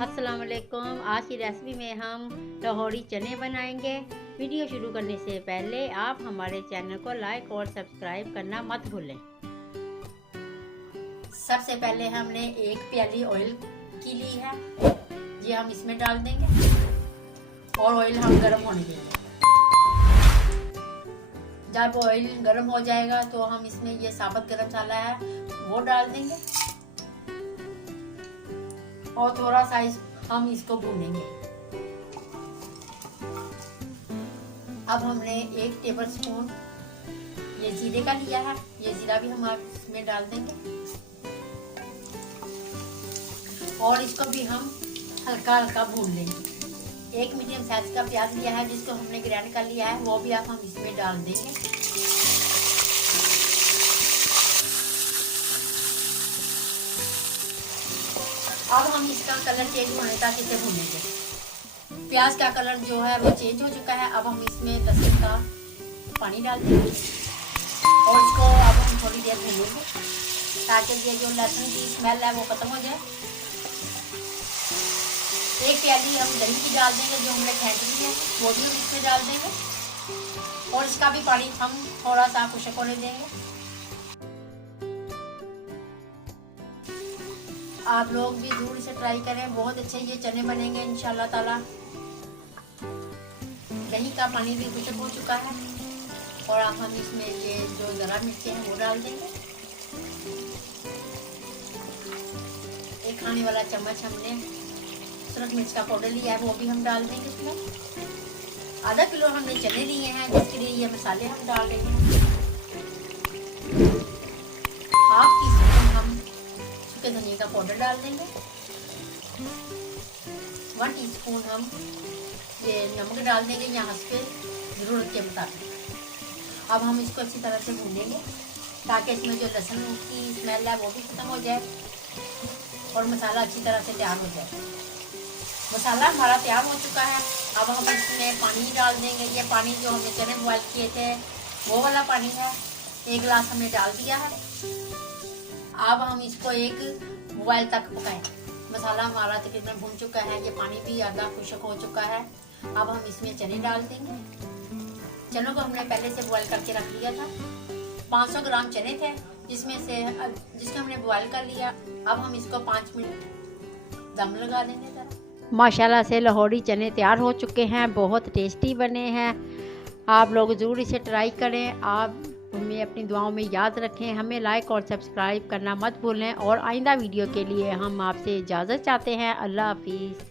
अस्सलाम वालेकुम। आज की रेसिपी में हम लाहौरी चने बनाएंगे। वीडियो शुरू करने से पहले आप हमारे चैनल को लाइक और सब्सक्राइब करना मत भूलें। सबसे पहले हमने एक प्याली ऑयल की ली है, ये हम इसमें डाल देंगे और ऑयल हम गर्म होने देंगे। जब ऑयल गर्म हो जाएगा तो हम इसमें ये साबुत गरम मसाला है वो डाल देंगे और थोड़ा सा हम इसको भूनेंगे। अब हमने 1 टेबलस्पून ये जीरे का लिया है, ये जीरा भी हम इसमें डाल देंगे और इसको भी हम हल्का हल्का भून लेंगे। 1 मीडियम साइज का प्याज लिया है जिसको हमने ग्राइंड कर लिया है, वो भी आप हम इसमें डाल देंगे। अब हम इसका कलर चेंज होने तक इसे भूनेंगे। प्याज का कलर जो है वो चेंज हो चुका है। अब हम इसमें लहसुन का पानी डाल देंगे और इसको अब हम थोड़ी देर भूनेंगे ताकि ये जो लहसुन की स्मेल है वो खत्म हो जाए। 1 प्याली हम दही की डाल देंगे जो हमने फेंट ली है, वो भी हम इसमें डाल देंगे और इसका भी पानी हम थोड़ा सा खुश्क होने देंगे। आप लोग भी जरूर इसे ट्राई करें, बहुत अच्छे ये चने बनेंगे इंशाल्लाह ताला। दही का पानी भी खुश्क हो चुका है और अब हम इसमें ये जो ज़रा मिर्चें हैं वो डाल देंगे। 1 खाने वाला चम्मच हमने सूरज मिर्च का पाउडर लिया है, वो भी हम डाल देंगे इसमें। आधा किलो हमने चने लिए हैं जिसके लिए ये मसाले हम डाल देंगे। 1/2 टीस्पून हम सूखे धनिया का पाउडर डाल देंगे। 1 टीस्पून हम ये नमक डाल देंगे यहाँ पे ज़रूरत के मुताबिक। अब हम इसको अच्छी तरह से भूनेंगे ताकि इसमें जो लहसुन की स्मेल है वो भी खत्म हो जाए और मसाला अच्छी तरह से तैयार हो जाए। मसाला हमारा तैयार हो चुका है। अब हम इसमें पानी डाल देंगे। ये पानी जो हमने चने बॉयल किए थे वो वाला पानी है, 1 गिलास हमने डाल दिया है। अब हम इसको 1 बॉयल तक पकाएं। मसाला हमारा तकरीबन भून चुका है, ये पानी भी आधा खुश्क हो चुका है। अब हम इसमें चने डाल देंगे। चनों को हमने पहले से बॉयल करके रख लिया था। 500 ग्राम चने थे जिसको हमने बॉयल कर लिया। अब हम इसको 5 मिनट दम लगा देंगे ज़रा। माशाल्लाह से लाहौरी चने तैयार हो चुके हैं, बहुत टेस्टी बने हैं। आप लोग ज़रूर इसे ट्राई करें। आप हमें अपनी दुआओं में याद रखें। हमें लाइक और सब्सक्राइब करना मत भूलें और आइंदा वीडियो के लिए हम आपसे इजाज़त चाहते हैं। अल्लाह हाफिज़।